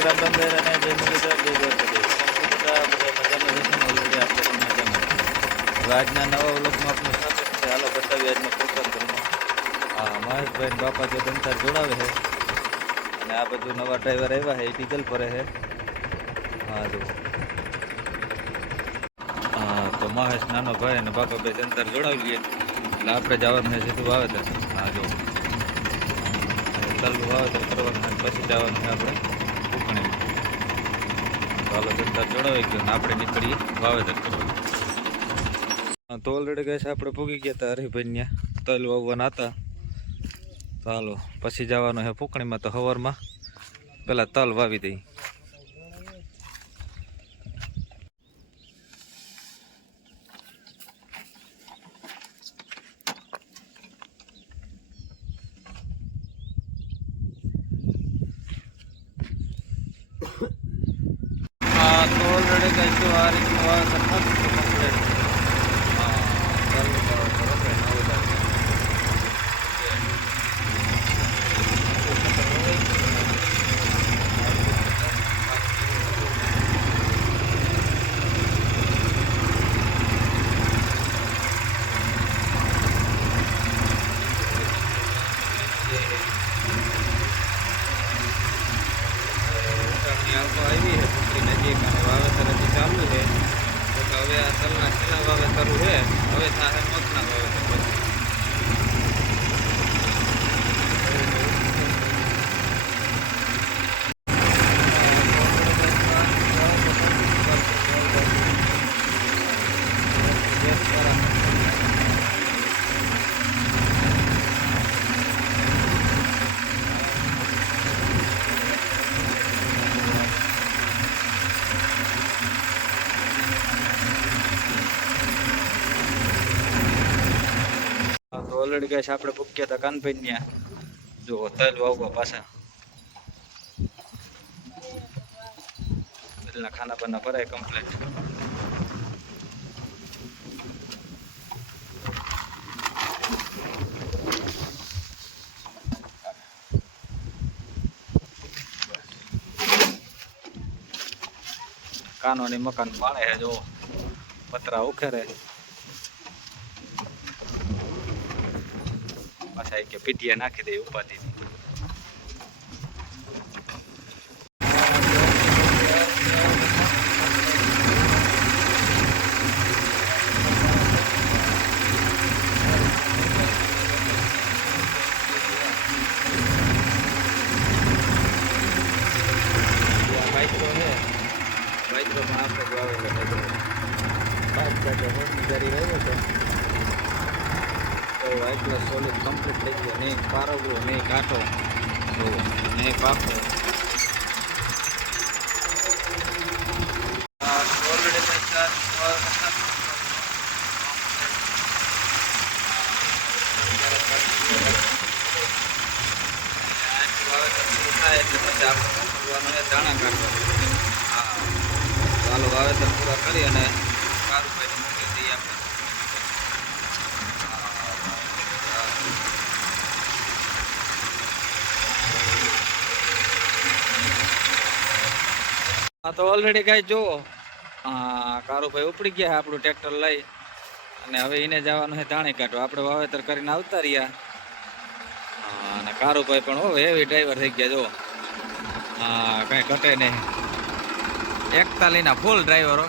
Morning રામબંદર અને જય મુરલીધર જય દ્વારકાધીશ. બધા મજામાં જશે ને ઓલરેડી આપણે પણ મજામાં. હવે આજના નવા વ્લોગમાં આપનું સ્વાગત છે. હાલો બતાવીએ આજનો પ્રોગ્રામ તમને. હા, મહેશભાઈ બાપા જો દંતાર જોડાવે છે અને આ બધું નવા ડ્રાઈવર આવ્યા છે એ ડીઝલ ભરે છે. હા જો હા, તો મહેશ નાનો ભાઈ અને બાપા બે દંતાર જોડાવી લઈએ એટલે આપણે જવાનું છે સીધું વાવેતર. હા જો તલનું વાવેતર કરવાનું પછી જવાનું છે આપણે ઉકણીમાં. ચાલો દંતાર જોડાવી ગયો ને આપણે નીકળીએ વાવેતર કરવા. તો ઓલરેડી ગેસ આપણે પૂગી ગયા હતા હરિભાઈ ત્યાં તલ વાવવાના હતા. ચાલો પછી જવાનું છે ફૂકણીમાં. તો સવારમાં પેલા તલ વાવી દઈ. હા, તો ઓલરેડી ગઈ છું આ રીતનું વાવેતર થતું કમ્પ્લીટ. હા, તલનું વાવેતર આપણે 9,000. આવતો આવી છે પુત્રી નજીક અને વાવેતર હજી ચાલુ છે. તો હવે આ તલના છેલ્લા વાવેતર છે. હવે થાય મોતના વાવેતર પછી. તો ઓલરેડી ગેસ આપણે ભૂક્યા હતા કાનભાઈ ત્યાં જો તલ વાવવા પાછા તલના ખાના પાના ભરાય કમ્પ્લીટ. કાનોની મકાન પાણે છે જો પતરા ઉખેરે પાછા કે પીટીયા નાખી દે ઉપાધિ. વાઇદ્રો પણ આપણે જ વાવેલો છે. 5 જાગે હોળની જારી રહ્યો છે તો વાઇદ્રો સોલિડ કમ્પ્લીટ થઈ ગયો. નહીં પારવવો નહીં કાંટો નહીં પાકો. ઓલરેડી વાવેતર શરૂ થાય એટલે પછી આપણે દાણા કાઢવા. હા, ચાલો વાવેતર પૂરા કરી અને કારુભાઈને મોકલી દઈએ આપણે. હા, તો ઓલરેડી કાંઈ જુઓ કારુભાઈ ઉપડી ગયા આપણું ટ્રેક્ટર લઈ અને હવે એને જવાનું છે દાણે કાઢવા. આપણે વાવેતર કરીને આવતા રહ્યા અને કારુભાઈ પણ હો હેવી ડ્રાઈવર થઈ ગયા જો. હા, કાંઈ ઘટે નહીં. 41 ફૂલ ડ્રાઈવરો.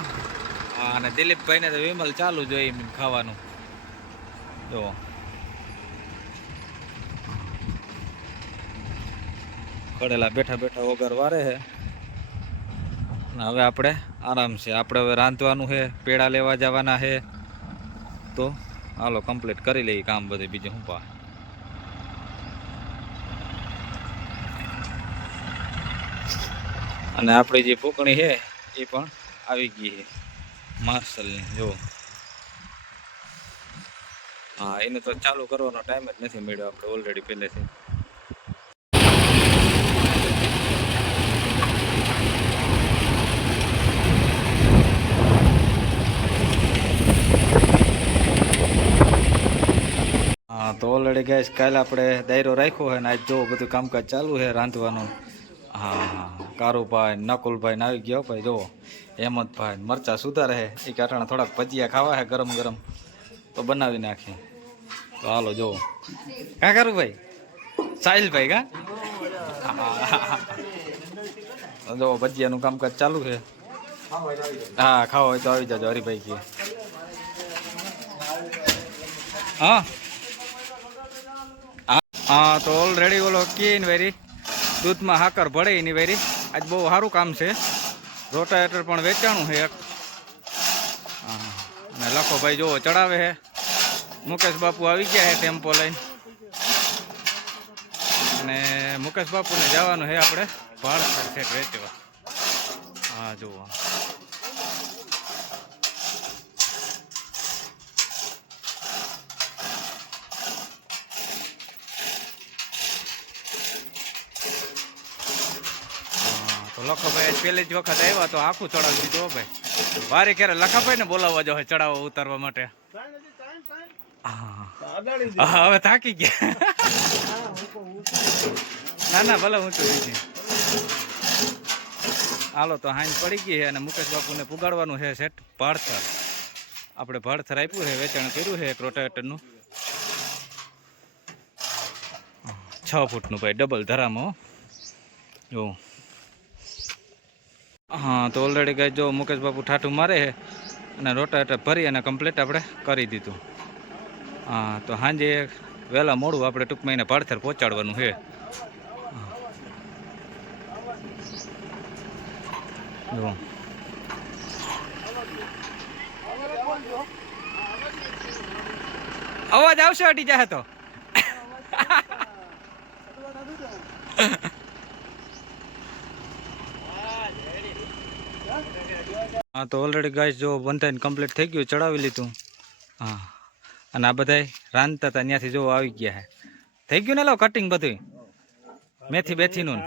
અને દિલીપભાઈને તો વિમલ ચાલુ જોઈએ ખાવાનું જો. કડેલા બેઠા બેઠા વગર વારે છે. હવે આપણે આરામ છે. આપણે હવે રાંધવાનું છે, પેડા લેવા જવાના છે. તો હાલો કમ્પ્લીટ કરી લઈએ કામ બધે. બીજું શું પા અને આપણી જે ફૂકણી છે એ પણ આવી ગઈ છે માર્શલની જો. હા, એને તો ચાલુ કરવાનો ટાઈમ જ નથી મળ્યો આપણે ઓલરેડી પહેલેથી. હા, તો ઓલરેડી ગેસ કાલે આપણે દાયરો રાખ્યો હોય ને આજ જો બધું કામકાજ ચાલુ છે રાંધવાનું. હા કારુભાઈ નકુલભાઈ ને આવી ગયો ભાઈ જુઓ હેમંતભાઈ મરચા સુધારે હે એ કારણે થોડાક ભજીયા ખાવા હે ગરમ ગરમ તો બનાવી નાખીએ તો હાલો જુઓ કા કારુભાઈ સાહિલભાઈ કા જો ભજીયાનું કામકાજ ચાલુ છે હા ખાવા હોય તો આવી જાજો હરિભાઈ કે હા હા તો ઓલરેડી ઓલો કે વેરી દૂધમાં હાકર ભળે એની વેરી આજ બહુ સારું કામ છે રોટાવેટર પણ વેચાણું છે એક હા ને લખો ભાઈ જુઓ ચડાવે છે મુકેશ બાપુ આવી ગયા છે ટેમ્પો લઈને અને મુકેશ બાપુને જવાનું છે આપણે ભાડસર સેટ વેચવા હા જુઓ લખાભાઈ પહેલી જ વખત આવ્યા તો આખું ચડાવી દીધું ભાઈ વારે ક્યારે લખાભાઈ ને બોલાવવા જો ચડાવવા ઉતારવા માટે હા હવે થાકી ગયા ના ના ભલે ઊંચું દીધી હાલો તો હાંજ પડી ગઈ છે અને મુકેશ બાપુને પુગાડવાનું છે સેટ ભાડસર આપણે ભાડસર આપ્યું છે વેચાણ કર્યું છે એક રોટાવેટરનું 6 ફૂટનું ભાઈ ડબલ ધરામાં જો હા તો ઓલરેડી ગાય જો મુકેશ બાપુ ઠાઠું મારે છે અને રોટાવેટર ભરી અને કમ્પ્લીટ આપણે કરી દીધું હા તો સાંજે વહેલા મોડું આપણે ટૂંકમાં એને ભાડસર પહોંચાડવાનું છે જો અવાજ આવશે અટી જાય તો હા તો ઓલરેડી ગાઈસ જો બંધાઈને કમ્પ્લીટ થઈ ગયું ચડાવી લીધું હા અને આ બધા રાંધતા હતા ત્યાંથી જો આવી ગયા છે થઈ ગયું ને લો કટિંગ બધું મેથી બેથીનું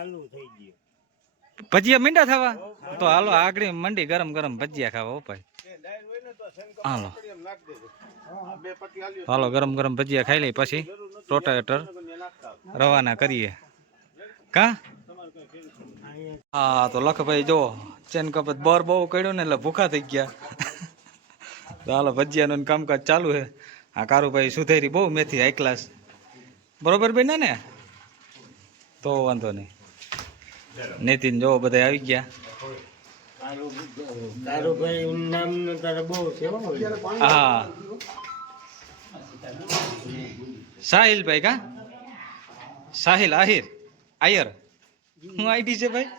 ભજીયા મીંડા થવા તો હાલો આગળ મંડી ગરમ ગરમ ભજીયા ખાવા ભાઈ હાલો હાલો ગરમ ગરમ ભજીયા ખાઈ લઈ પછી રોટાવેટર રવાના કરીએ કા હા તો લખભાઈ જો ચેન કપત બર બહુ કર્યું ને એટલે ભૂખા થઈ ગયા તો હાલો ભજીયાનું કામકાજ ચાલુ છે આ કારુભાઈ સુધેરી બહુ મેથી હાઈ ક્લાસ બરોબર બેન ને તો વાંધો નહીં નીતિન જો બધા આવી ગયા હા સાહિલભાઈ કા સાહિલ આહિર આયર હું આઈડી છે ભાઈ